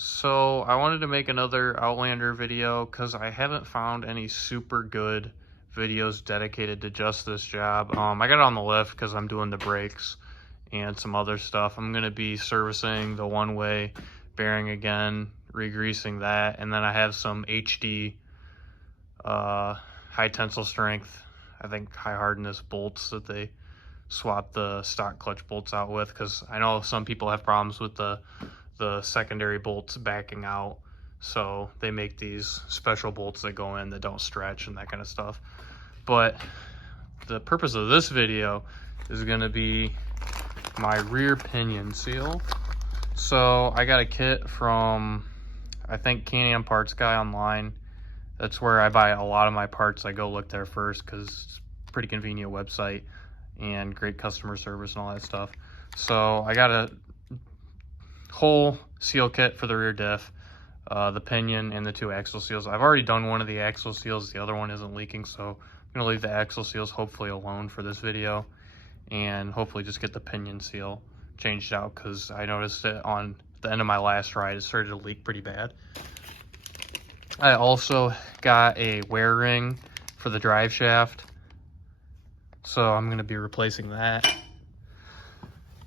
So I wanted to make another Outlander video because I haven't found any super good videos dedicated to just this job. I got it on the lift because I'm doing the brakes and some other stuff. I'm going to be servicing the one-way bearing again, re-greasing that, and then I have some HD high tensile strength, I think high hardness bolts that they swap the stock clutch bolts out with, because I know some people have problems with the secondary bolts backing out, so they make these special bolts that go in that don't stretch and that kind of stuff. But the purpose of this video is going to be my rear pinion seal. So I got a kit from, I think, Can-Am Parts Guy online. That's where I buy a lot of my parts. I go look there first because it's a pretty convenient website and great customer service and all that stuff. So I got a whole seal kit for the rear diff, the pinion, and the two axle seals. I've already done one of the axle seals. The other one isn't leaking, so I'm going to leave the axle seals hopefully alone for this video and hopefully just get the pinion seal changed out, because I noticed it on the end of my last ride. It started to leak pretty bad. I also got a wear ring for the drive shaft, so I'm going to be replacing that.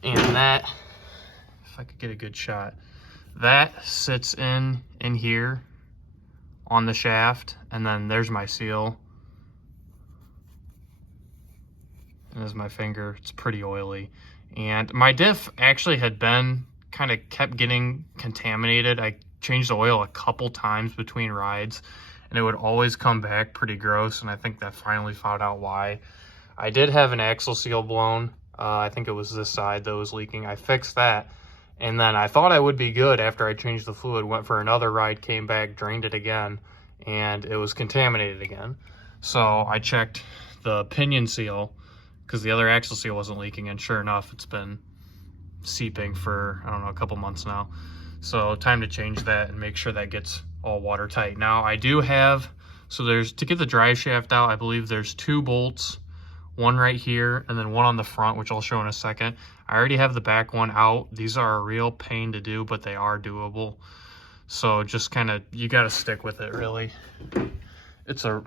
And that, if I could get a good shot, that sits in here on the shaft, and then there's my seal. And there's my finger. It's pretty oily. And my diff actually had been kind of kept getting contaminated. I changed the oil a couple times between rides, and it would always come back pretty gross, and I think that finally found out why. I did have an axle seal blown. I think it was this side that was leaking. I fixed that, and then I thought I would be good after I changed the fluid. Went for another ride, came back, drained it again, and it was contaminated again. So I checked the pinion seal because the other axle seal wasn't leaking, and sure enough, it's been seeping for, I don't know, a couple months now. So time to change that and make sure that gets all watertight. Now I do have, so there's, to get the drive shaft out, I believe there's 2 bolts, one right here and then one on the front, which I'll show in a second. I already have the back one out. These are a real pain to do, but they are doable. So just kind of, you got to stick with it, really. It's a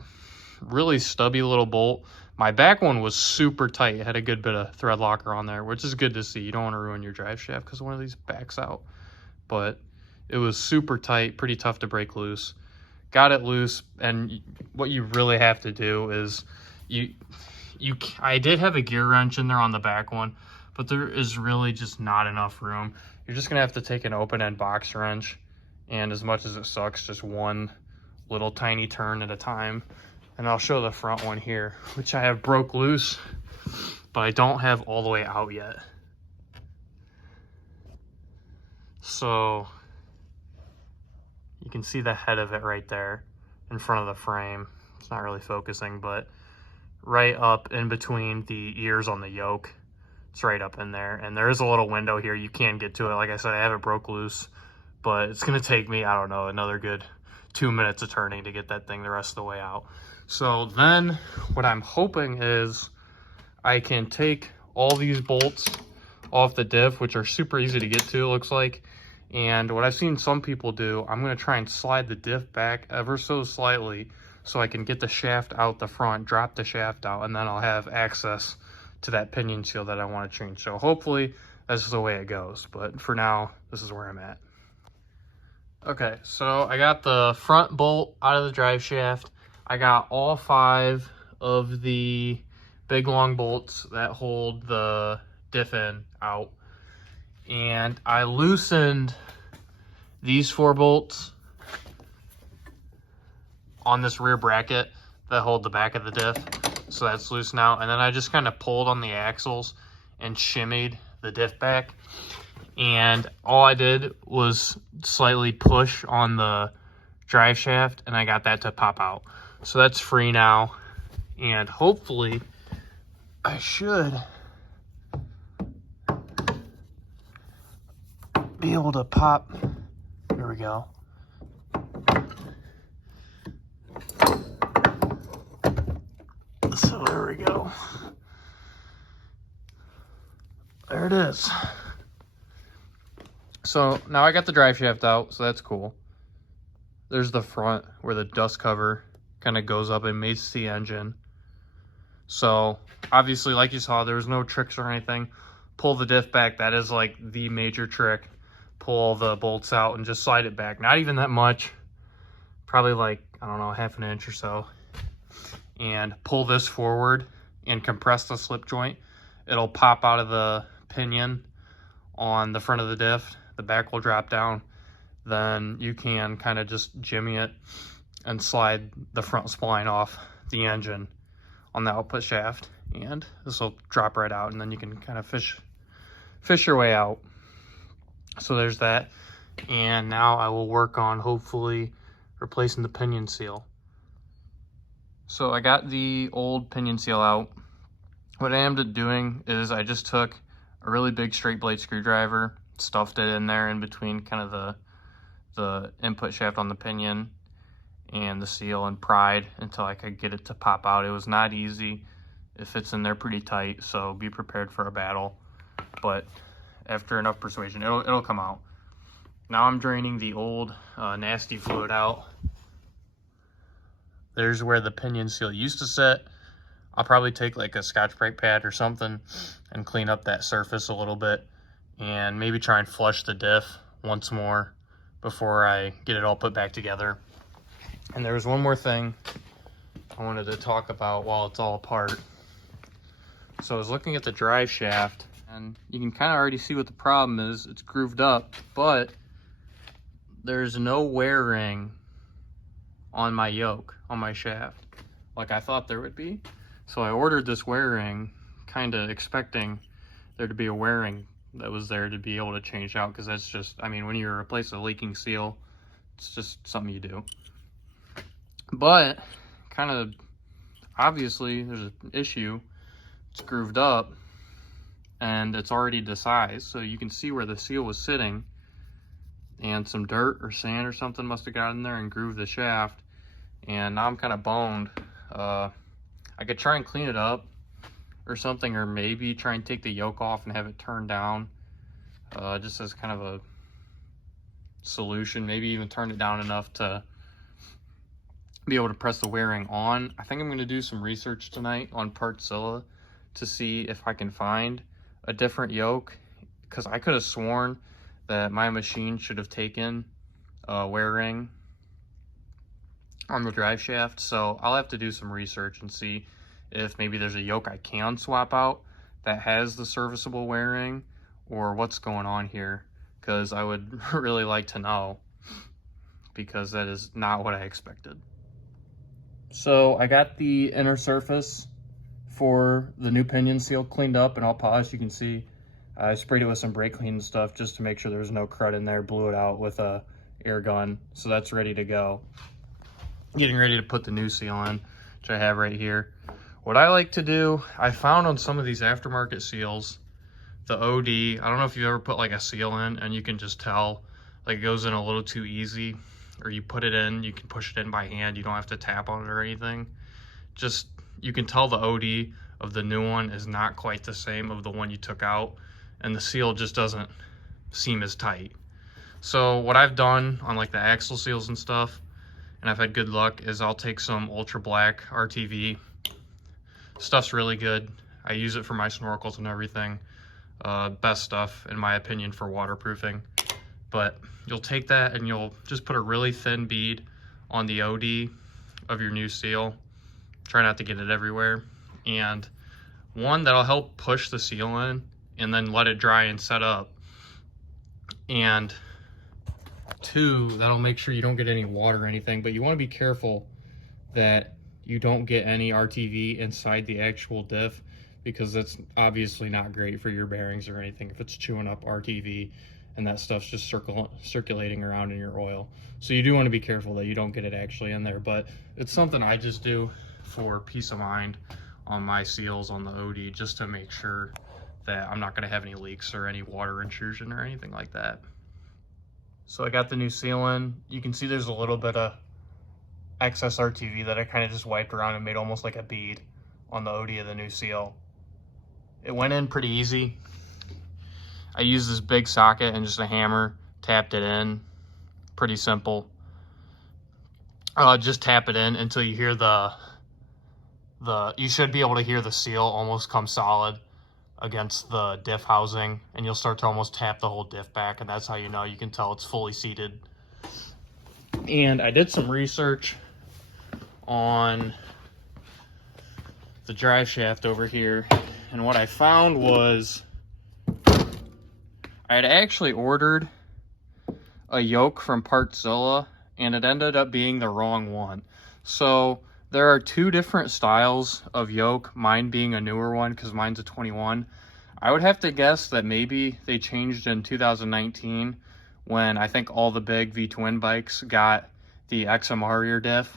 really stubby little bolt. My back one was super tight. It had a good bit of thread locker on there, which is good to see. You don't want to ruin your drive shaft because one of these backs out. But it was super tight, pretty tough to break loose. Got it loose, and what you really have to do is I did have a gear wrench in there on the back one, but there is really just not enough room. You're just gonna have to take an open-end box wrench, and as much as it sucks, just one little tiny turn at a time. And I'll show the front one here, which I have broke loose, but I don't have all the way out yet. So you can see the head of it right there in front of the frame. It's not really focusing, but right up in between the ears on the yoke, it's right up in there. And there is a little window here. You can get to it. Like I said, I have it broke loose, but it's going to take me, I don't know, another good 2 minutes of turning to get that thing the rest of the way out. So then what I'm hoping is I can take all these bolts off the diff, which are super easy to get to, it looks like. And what I've seen some people do, I'm going to try and slide the diff back ever so slightly so I can get the shaft out the front, drop the shaft out, and then I'll have access to that pinion seal that I want to change. So hopefully that's the way it goes. But for now, this is where I'm at. Okay, so I got the front bolt out of the drive shaft. I got all 5 of the big long bolts that hold the diff in out. And I loosened these 4 bolts on this rear bracket that hold the back of the diff. So that's loose now. And then I just kind of pulled on the axles and shimmied the diff back. And all I did was slightly push on the drive shaft, and I got that to pop out. So that's free now. And hopefully I should be able to pop. There we go. So there we go. There it is. So now I got the drive shaft out, so that's cool. There's the front where the dust cover kind of goes up and mates the engine. So obviously, like you saw, there was no tricks or anything. Pull the diff back. That is like the major trick. Pull all the bolts out and just slide it back. Not even that much. Probably like, I don't know, half an inch or so. And pull this forward and compress the slip joint. It'll pop out of the pinion on the front of the diff. The back will drop down. Then you can kind of just jimmy it and slide the front spline off the engine on the output shaft, and this will drop right out, and then you can kind of fish your way out. So there's that. And now I will work on hopefully replacing the pinion seal. So I got the old pinion seal out. What I ended up doing is I just took a really big straight blade screwdriver, stuffed it in there in between kind of the input shaft on the pinion and the seal, and pried until I could get it to pop out. It was not easy. It fits in there pretty tight, so be prepared for a battle. But after enough persuasion, it'll come out. Now I'm draining the old nasty fluid out. There's where the pinion seal used to sit. I'll probably take like a Scotch-Brite pad or something and clean up that surface a little bit, and maybe try and flush the diff once more before I get it all put back together. And there was one more thing I wanted to talk about while it's all apart. So I was looking at the drive shaft, and you can kind of already see what the problem is. It's grooved up, but there's no wear ring on my yoke, on my shaft, like I thought there would be. So I ordered this wear ring, kind of expecting there to be a wear ring that was there to be able to change out, because that's just, I mean, when you replace a leaking seal, it's just something you do. But kind of obviously there's an issue. It's grooved up and it's already desized, so you can see where the seal was sitting, and some dirt or sand or something must have got in there and grooved the shaft. And now I'm kind of boned. I could try and clean it up or something, or maybe try and take the yoke off and have it turned down, just as kind of a solution. Maybe even turn it down enough to be able to press the wear ring on. I think I'm going to do some research tonight on Partzilla to see if I can find a different yoke, because I could have sworn that my machine should have taken a wear ring on the drive shaft. So I'll have to do some research and see if maybe there's a yoke I can swap out that has the serviceable wear ring, or what's going on here, because I would really like to know, because that is not what I expected. So I got the inner surface for the new pinion seal cleaned up and all polished. You can see I sprayed it with some brake clean and stuff just to make sure there was no crud in there. Blew it out with a air gun, so that's ready to go. Getting ready to put the new seal in, which I have right here. What I like to do, I found on some of these aftermarket seals, the OD, I don't know if you've ever put like a seal in and you can just tell like it goes in a little too easy, or you put it in, you can push it in by hand, you don't have to tap on it or anything. Just, you can tell the OD of the new one is not quite the same of the one you took out, and the seal just doesn't seem as tight. So what I've done on like the axle seals and stuff, and I've had good luck, is I'll take some ultra black RTV. Stuff's really good. I use it for my snorkels and everything. Best stuff in my opinion for waterproofing. But you'll take that and you'll just put a really thin bead on the OD of your new seal. Try not to get it everywhere. And one, that'll help push the seal in, and then let it dry and set up. And two, that'll make sure you don't get any water or anything, but you want to be careful that you don't get any RTV inside the actual diff, because that's obviously not great for your bearings or anything if it's chewing up RTV and that stuff's just circulating around in your oil. So you do want to be careful that you don't get it actually in there, but it's something I just do for peace of mind on my seals on the OD, just to make sure that I'm not going to have any leaks or any water intrusion or anything like that. So I got the new seal in. You can see there's a little bit of excess RTV that I kind of just wiped around and made almost like a bead on the OD of the new seal. It went in pretty easy. I used this big socket and just a hammer tapped it in. Pretty simple. Just tap it in until you hear you should be able to hear the seal almost come solid against the diff housing, and you'll start to almost tap the whole diff back, and that's how you know, you can tell it's fully seated. And I did some research on the drive shaft over here, and what I found was I had actually ordered a yoke from Partzilla, and it ended up being the wrong one. So there are two different styles of yoke, mine being a newer one because mine's a 21. I would have to guess that maybe they changed in 2019 when I think all the big V-twin bikes got the XMR rear diff,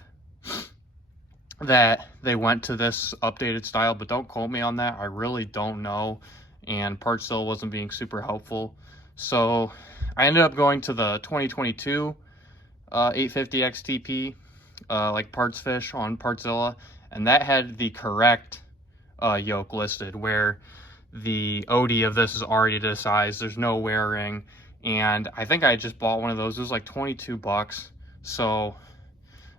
that they went to this updated style, but don't quote me on that. I really don't know, and Partzilla wasn't being super helpful. So I ended up going to the 2022 850 XTP, like Parts Fish on Partzilla, and that had the correct yoke listed, where the OD of this is already to size, there's no wear ring, and I think I just bought one of those. It was like 22 bucks. So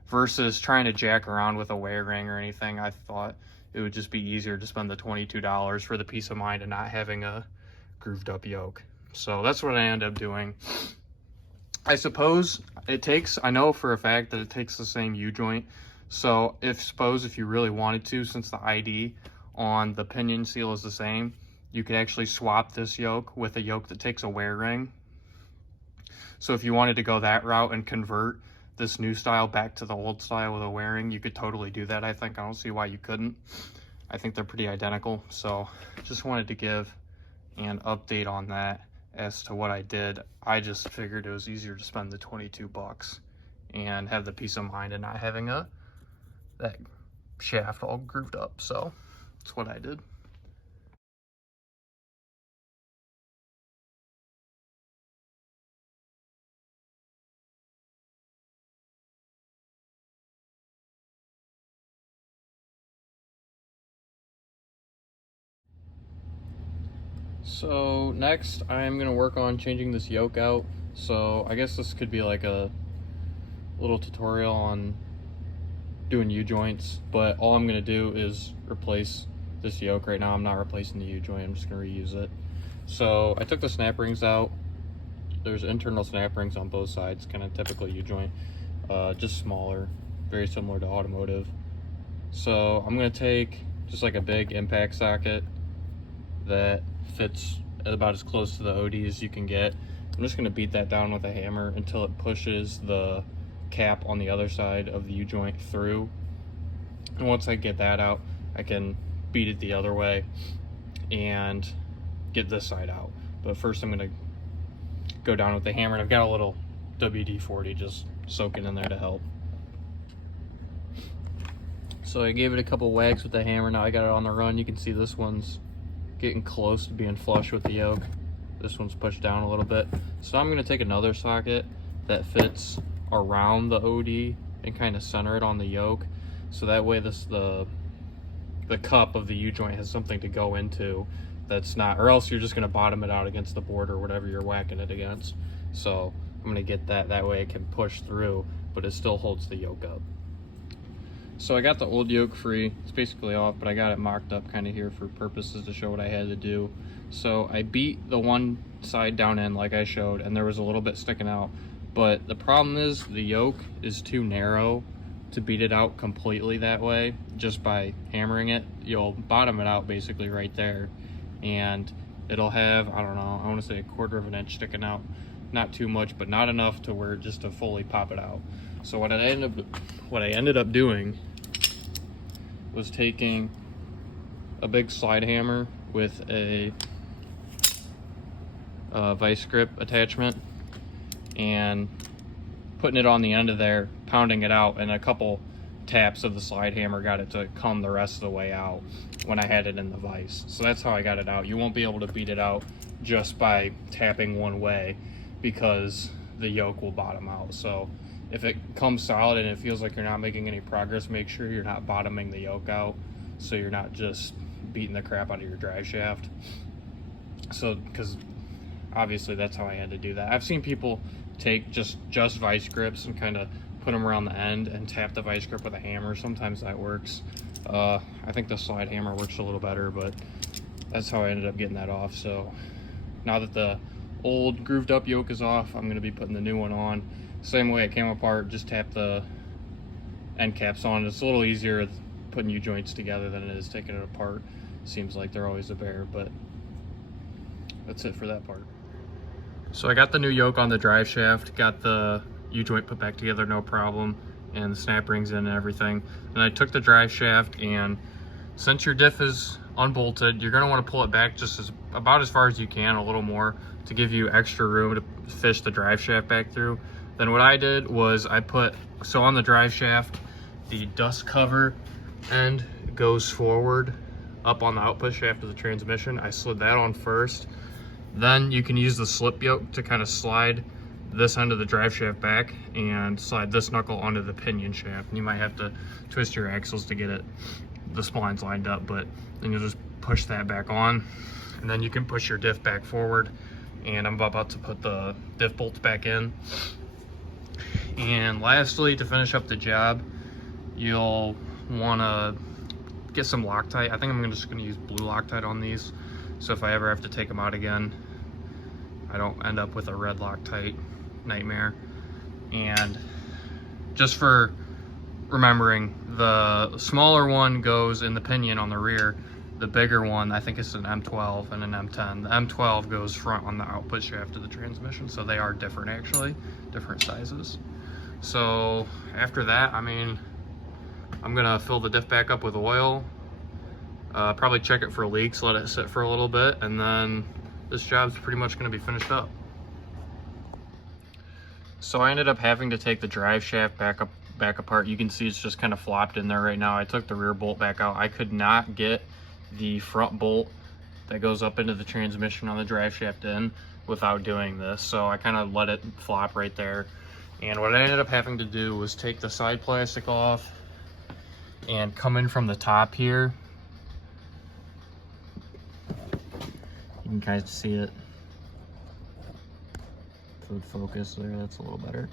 versus trying to jack around with a wear ring or anything, I thought it would just be easier to spend the $22 for the peace of mind of not having a grooved up yoke. So that's what I ended up doing. I suppose it takes, I know for a fact that it takes the same U-joint. So if you really wanted to, since the ID on the pinion seal is the same, you could actually swap this yoke with a yoke that takes a wear ring. So if you wanted to go that route and convert this new style back to the old style with a wear ring, you could totally do that. I think I don't see why you couldn't. I think they're pretty identical. So just wanted to give an update on that as to what I did. I just figured it was easier to spend the 22 bucks and have the peace of mind and not having that shaft all grooved up. So that's what I did. So next I'm gonna work on changing this yoke out. So I guess this could be like a little tutorial on doing U-joints, but all I'm gonna do is replace this yoke. Right now I'm not replacing the U-joint, I'm just gonna reuse it. So I took the snap rings out. There's internal snap rings on both sides, kind of typical U-joint, just smaller, very similar to automotive. So I'm gonna take just like a big impact socket that fits about as close to the OD as you can get. I'm just gonna beat that down with a hammer until it pushes the cap on the other side of the U-joint through. And once I get that out, I can beat it the other way and get this side out. But first I'm gonna go down with the hammer, and I've got a little WD-40 just soaking in there to help. So I gave it a couple wags with the hammer. Now I got it on the run. You can see this one's getting close to being flush with the yoke. This one's pushed down a little bit. So I'm gonna take another socket that fits around the OD and kind of center it on the yoke. So that way the cup of the U-joint has something to go into that's not, or else you're just gonna bottom it out against the board or whatever you're whacking it against. So I'm gonna get that way it can push through, but it still holds the yoke up. So I got the old yoke free. It's basically off, but I got it mocked up kind of here for purposes to show what I had to do. So I beat the one side down in like I showed, and there was a little bit sticking out. But the problem is the yoke is too narrow to beat it out completely that way. Just by hammering it, you'll bottom it out basically right there. And it'll have, I don't know, I want to say 1/4 of an inch sticking out. Not too much, but not enough to where just to fully pop it out. So what I ended up doing was taking a big slide hammer with a vice grip attachment and putting it on the end of there, pounding it out, and a couple taps of the slide hammer got it to come the rest of the way out when I had it in the vise. So that's how I got it out. You won't be able to beat it out just by tapping one way because the yoke will bottom out. So if it comes solid and it feels like you're not making any progress, make sure you're not bottoming the yoke out so you're not just beating the crap out of your drive shaft. So, because obviously that's how I had to do that. I've seen people take just vice grips and kind of put them around the end and tap the vice grip with a hammer. Sometimes that works. I think the slide hammer works a little better, but that's how I ended up getting that off. So now that the old grooved up yoke is off, I'm going to be putting the new one on. Same way it came apart, just tap the end caps on. It's a little easier putting U-joints together than it is taking it apart. Seems like they're always a bear, but that's it for that part. So I got the new yoke on the drive shaft, got the U-joint put back together, no problem, and the snap rings in and everything. And I took the drive shaft, and since your diff is unbolted, you're going to want to pull it back just about as far as you can, a little more, to give you extra room to fish the drive shaft back through. Then what I did was I put, so on the drive shaft, the dust cover end goes forward up on the output shaft of the transmission. I slid that on first. Then you can use the slip yoke to kind of slide this end of the drive shaft back and slide this knuckle onto the pinion shaft. And you might have to twist your axles to get the splines lined up, but then you'll just push that back on, and then you can push your diff back forward. And I'm about to put the diff bolts back in. And lastly, to finish up the job, you'll want to get some Loctite. I think I'm just going to use blue Loctite on these, so if I ever have to take them out again, I don't end up with a red Loctite nightmare. And just for remembering, the smaller one goes in the pinion on the rear. The bigger one, I think it's an M12 and an M10. The M12 goes front on the output shaft of the transmission, so they are different actually, different sizes. So after that, I mean, I'm gonna fill the diff back up with oil, probably check it for leaks, let it sit for a little bit, and then this job's pretty much gonna be finished up. So I ended up having to take the drive shaft back apart. You can see it's just kind of flopped in there right now. I took the rear bolt back out. I could not get the front bolt that goes up into the transmission on the drive shaft in without doing this, so I kind of let it flop right there. And what I ended up having to do was take the side plastic off and come in from the top here. You can kind of see it. Food focus there, that's a little better.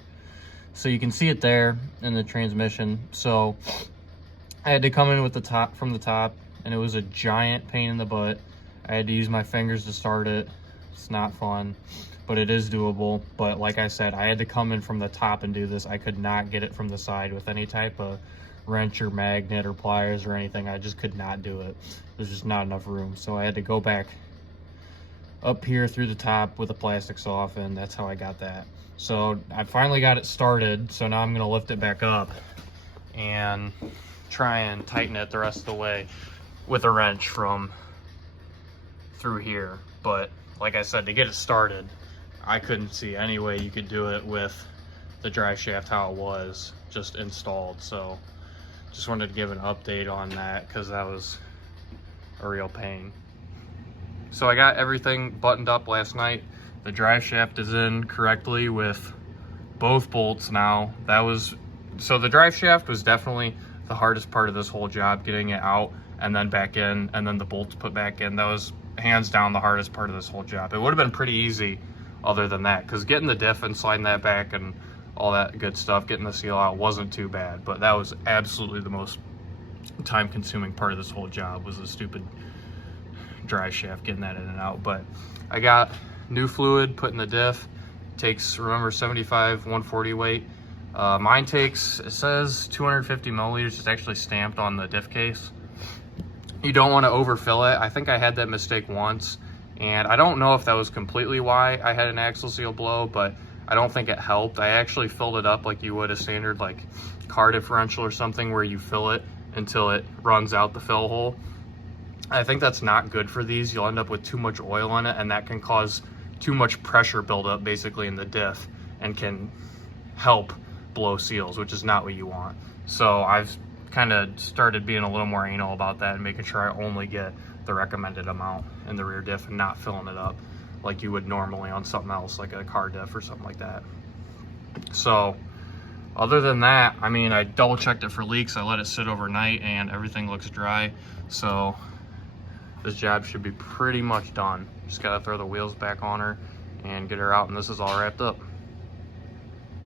So you can see it there in the transmission. So I had to come in with the top, from the top, and it was a giant pain in the butt. I had to use my fingers to start it. It's not fun, but it is doable. But like I said, I had to come in from the top and do this. I could not get it from the side with any type of wrench or magnet or pliers or anything. I just could not do it. There's just not enough room. So I had to go back up here through the top with the plastics off, and that's how I got that. So I finally got it started. So now I'm gonna lift it back up and try and tighten it the rest of the way with a wrench from through here. But like I said, to get it started, I couldn't see any way you could do it with the drive shaft how it was just installed. So just wanted to give an update on that because that was a real pain. So I got everything buttoned up last night. The drive shaft is in correctly with both bolts now. So the drive shaft was definitely the hardest part of this whole job, getting it out and then back in, and then the bolts put back in. That was hands down the hardest part of this whole job. It would have been pretty easy other than that, because getting the diff and sliding that back and all that good stuff, getting the seal out, wasn't too bad. But that was absolutely the most time consuming part of this whole job, was the stupid drive shaft, getting that in and out. But I got new fluid put in the diff. Takes, remember, 75 140 weight. Mine takes, it says 250 milliliters. It's actually stamped on the diff case. You don't want to overfill it. I think I had that mistake once, and I don't know if that was completely why I had an axle seal blow, but I don't think it helped. I actually filled it up like you would a standard like car differential or something, where you fill it until it runs out the fill hole. I think that's not good for these. You'll end up with too much oil in it, and that can cause too much pressure buildup basically in the diff and can help blow seals, which is not what you want. So I've kind of started being a little more anal about that and making sure I only get the recommended amount in the rear diff and not filling it up like you would normally on something else like a car diff or something like that. So other than that, I mean, I double checked it for leaks. I let it sit overnight and everything looks dry. So this job should be pretty much done. Just gotta throw the wheels back on her and get her out, and this is all wrapped up.